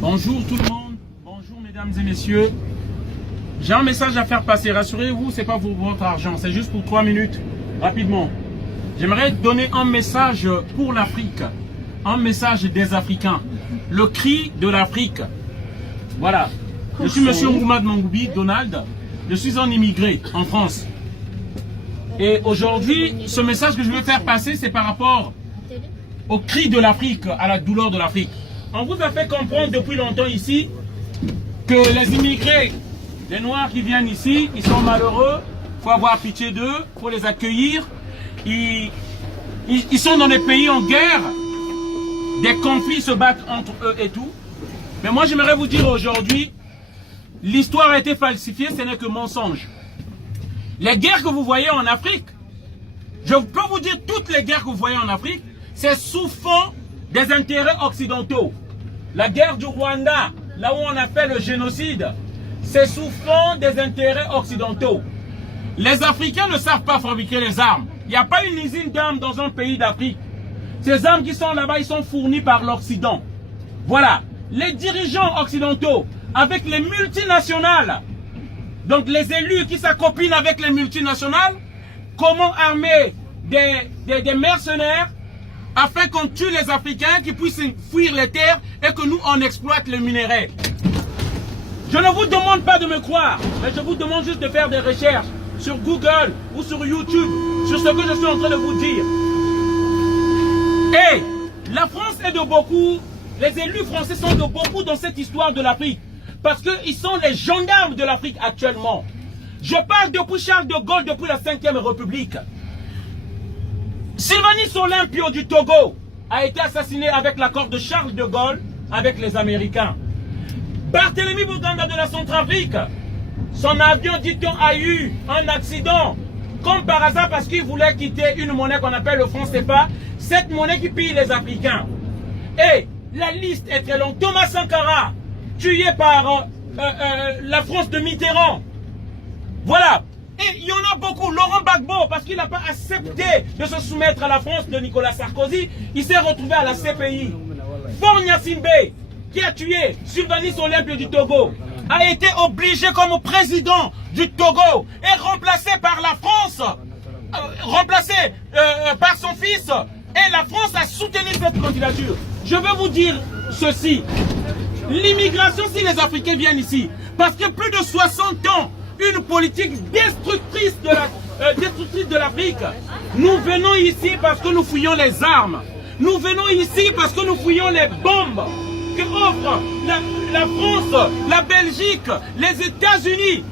Bonjour tout le monde, bonjour mesdames et messieurs. J'ai un message à faire passer, rassurez-vous, c'est pas pour votre argent, c'est juste pour 3 minutes, rapidement. J'aimerais donner un message pour l'Afrique, un message des Africains, le cri de l'Afrique. Voilà, je suis monsieur Ouroumad Mangoubi, Donald, je suis un immigré en France. Et aujourd'hui, ce message que je veux faire passer, c'est par rapport au cri de l'Afrique, à la douleur de l'Afrique. On vous a fait comprendre depuis longtemps ici que les immigrés, les Noirs qui viennent ici, ils sont malheureux, il faut avoir pitié d'eux, il faut les accueillir. Ils sont dans des pays en guerre, des conflits se battent entre eux et tout. Mais moi j'aimerais vous dire aujourd'hui, l'histoire a été falsifiée, ce n'est que mensonge. Les guerres que vous voyez en Afrique, je peux vous dire toutes les guerres que vous voyez en Afrique, c'est sous fond des intérêts occidentaux. La guerre du Rwanda, là où on a fait le génocide, c'est sous fond des intérêts occidentaux. Les Africains ne savent pas fabriquer les armes. Il n'y a pas une usine d'armes dans un pays d'Afrique. Ces armes qui sont là-bas, ils sont fournis par l'Occident. Voilà. Les dirigeants occidentaux, avec les multinationales, donc les élus qui s'accopinent avec les multinationales, comment armer des mercenaires afin qu'on tue les Africains qui puissent fuir les terres et que nous on exploite les minerais. Je ne vous demande pas de me croire, mais je vous demande juste de faire des recherches sur Google ou sur YouTube sur ce que je suis en train de vous dire. Et la France est de beaucoup, les élus français sont de beaucoup dans cette histoire de l'Afrique parce qu'ils sont les gendarmes de l'Afrique actuellement. Je parle depuis Charles de Gaulle, depuis la 5e République. Sylvanus Olympio du Togo a été assassiné avec l'accord de Charles de Gaulle avec les Américains. Barthélemy Buganda de la Centrafrique, son avion, dit-on, a eu un accident. Comme par hasard parce qu'il voulait quitter une monnaie qu'on appelle le franc CFA, cette monnaie qui pille les Africains. Et la liste est très longue. Thomas Sankara, tué par la France de Mitterrand. Voilà. Et il y en a beaucoup. Laurent Gbagbo, parce qu'il n'a pas accepté de se soumettre à la France de Nicolas Sarkozy, il s'est retrouvé à la CPI. Faure Gnassingbé, qui a tué Sylvanus Olympio du Togo, a été obligé comme président du Togo et remplacé par la France, remplacé par son fils. Et la France a soutenu cette candidature. Je veux vous dire ceci. L'immigration, si les Africains viennent ici, parce que plus de 60 ans, une politique destructrice de l'Afrique. Nous venons ici parce que nous fouillons les armes. Nous venons ici parce que nous fouillons les bombes que offrent la France, la Belgique, les États-Unis.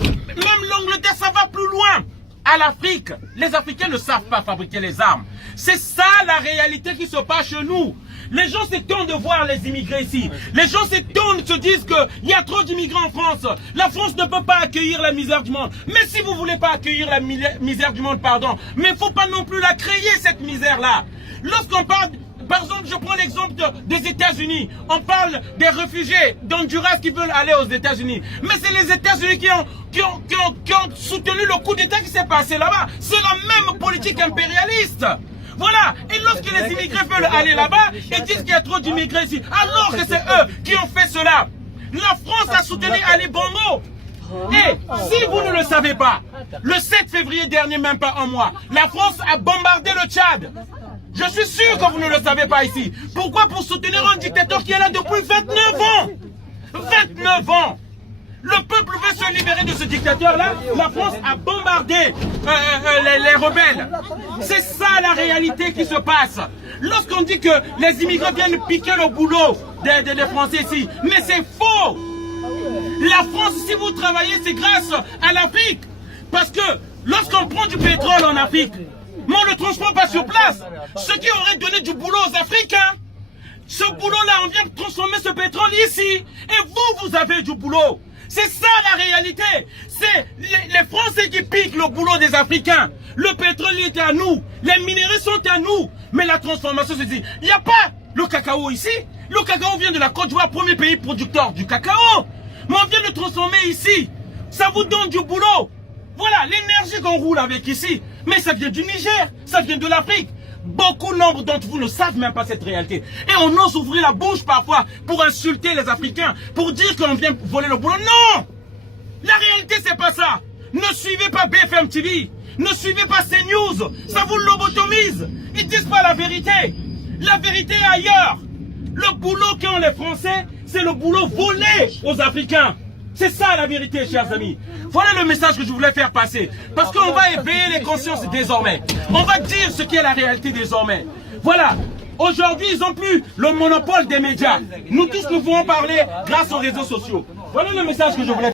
Même l'Angleterre, ça va plus loin. À l'Afrique, les Africains ne savent pas fabriquer les armes. C'est ça la réalité qui se passe chez nous. Les gens s'étonnent de voir les immigrés ici. Les gens s'étonnent, se disent qu'il y a trop d'immigrants en France. La France ne peut pas accueillir la misère du monde. Mais si vous ne voulez pas accueillir la misère du monde, pardon, mais il ne faut pas non plus la créer, cette misère-là. Lorsqu'on parle, par exemple, je prends l'exemple des États-Unis. On parle des réfugiés d'Honduras qui veulent aller aux États-Unis. Mais c'est les États-Unis qui ont soutenu le coup d'État qui s'est passé là-bas. C'est la même politique impérialiste. Voilà, et lorsque les immigrés veulent aller là-bas, ils disent qu'il y a trop d'immigrés ici, alors que c'est eux qui ont fait cela. La France a soutenu Ali Bongo. Et si vous ne le savez pas, le 7 février dernier, même pas un mois, la France a bombardé le Tchad. Je suis sûr que vous ne le savez pas ici. Pourquoi? Pour soutenir un dictateur qui est là depuis 29 ans. 29 ans. Le peuple veut se libérer de ce dictateur-là. La France a bombardé les rebelles. C'est ça la réalité qui se passe. Lorsqu'on dit que les immigrés viennent piquer le boulot des Français ici, mais c'est faux. La France, si vous travaillez, c'est grâce à l'Afrique. Parce que lorsqu'on prend du pétrole en Afrique, mais on ne le transforme pas sur place. Ce qui aurait donné du boulot aux Africains. Ce boulot-là, on vient transformer ce pétrole ici. Et vous avez du boulot. C'est ça la réalité. C'est les Français qui piquent le boulot des Africains. Le pétrole est à nous. Les minéraux sont à nous. Mais la transformation, c'est ici. Il n'y a pas le cacao ici. Le cacao vient de la Côte d'Ivoire, premier pays producteur du cacao. Mais on vient le transformer ici. Ça vous donne du boulot. Voilà, l'énergie qu'on roule avec ici. Mais ça vient du Niger, ça vient de l'Afrique. Beaucoup nombre d'entre vous ne savent même pas cette réalité. Et on ose ouvrir la bouche parfois pour insulter les Africains, pour dire qu'on vient voler le boulot. Non! La réalité, c'est pas ça. Ne suivez pas BFM TV. Ne suivez pas CNews. Ça vous lobotomise. Ils disent pas la vérité. La vérité est ailleurs. Le boulot qu'ont les Français, c'est le boulot volé aux Africains. C'est ça la vérité, chers amis. Voilà le message que je voulais faire passer. Parce qu'on va éveiller les consciences désormais. On va dire ce qu'est la réalité désormais. Voilà. Aujourd'hui, ils n'ont plus le monopole des médias. Nous tous, nous pouvons parler grâce aux réseaux sociaux. Voilà le message que je voulais faire.